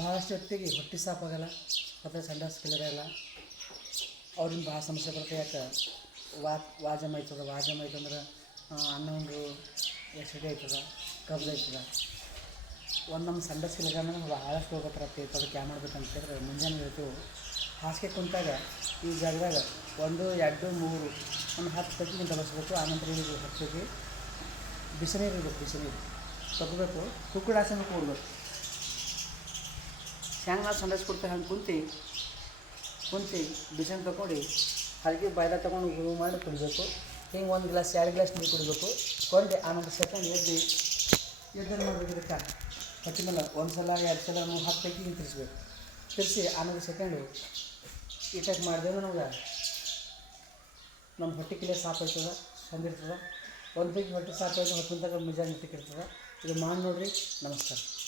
ಭಾಳಷ್ಟು ಹೊತ್ತಿಗೆ ಹೊಟ್ಟೆ ಸಾಪಾಗಲ್ಲ, ಮತ್ತು ಸಂಡಾಸ್ ಕ್ಲಿಯರ್ ಆಗಲ್ಲ ಅವ್ರಿಂದ ಭಾಳ ಸಮಸ್ಯೆ ಬರುತ್ತೆ. ಯಾಕೆ? ವಾ ವಾಜಮ್ ಆಯ್ತದ ವಾಜಮ್ ಆಯ್ತಂದ್ರೆ ಅನ್ನ ಉಂಡ್ರು ಎಸಿಡಿ ಆಯ್ತದ ಕಬ್ಜ ಆಯ್ತದ ಒಂದು ನಮ್ಮ ಸಂಡಸ್ ಅಂದ್ರೆ ಭಾಳಷ್ಟು ಹೋಗ್ಬೇಕರತ್ತೆ ಅದಕ್ಕೆ ಯಾವ ಮಾಡ್ಬೇಕಂತ ಹೇಳಿದ್ರೆ ಮುಂಜಾನೆ ಹೇಳ್ತೀವಿ. ಹಾಸಿಗೆ ಕುಂತಾಗ ಈ ಜಾಗದಾಗ ಒಂದು, ಎರಡು, ಮೂರು, ಒಂದು ಹತ್ತು ಪೈಕಿ ನಿಂತ ಬಸ್ಬೇಕು. ಆನಂತರ ಹತ್ತು ಹಚ್ಚೋಕೆ ಬಿಸಿನೀರು ಇರಬೇಕು ಬಿಸಿನೀರು. ತಗೋಬೇಕು. ಕುಕ್ಕುಡಾಸನ ಕೂಡ್ಬೇಕು. ಹೆಂಗೆ ನಾವು ಸಂಡಸ್ ಕೊಡ್ತೇವೆ ಹಂಗೆ ಕುಂತಿ ಕುಂತು ಬಿಸಿನ ತಗೊಂಡು ಹಲಗೆ ಬಾಯ್ದ ತೊಗೊಂಡು ಹೂ ಮಾಡಿ ಕುಡಿಬೇಕು ಹಿಂಗೆ ಒಂದು ಗ್ಲಾಸ್ ಎರಡು ಗ್ಲಾಸ್ ನೀರು ಕುಡಿಬೇಕು ಕೊಂಡೆ ಆಮೇಲೆ ಸೆಕೆಂಡ್ ಎದ್ದು ಎದ್ದು ಮಾಡ್ಬೇಕು ಇದಕ್ಕೆ ಮೇಲೆ ಒಂದು ಸಲ ಎರಡು ಸಲ ನಾವು ಹತ್ತು ಪೈಕಿ ಹಿಂಗೆ ತಿರ್ಸ್ಬೇಕು ತಿರ್ಸಿ ಆಮೇಲೆ ಸೆಕೆಂಡು ಈ ಮಾಡಿದೆ ನಮ್ಗೆ ನಮ್ಮ ಹೊಟ್ಟೆ ಕಿಲೆ ಆಯ್ತದೆ ಹೊಂದಿರ್ತದೆ ಒಂದು ಪೈಕಿ ಹೊಟ್ಟೆ ಸಾಫ್ ಆಯ್ತು ಹೊತ್ತಿನ ತಗ ಮುಂಜಾನೆ ಇರ್ತದೆ ಇದು ಮಾಡಿ ನೋಡಿರಿ ನಮಸ್ಕಾರ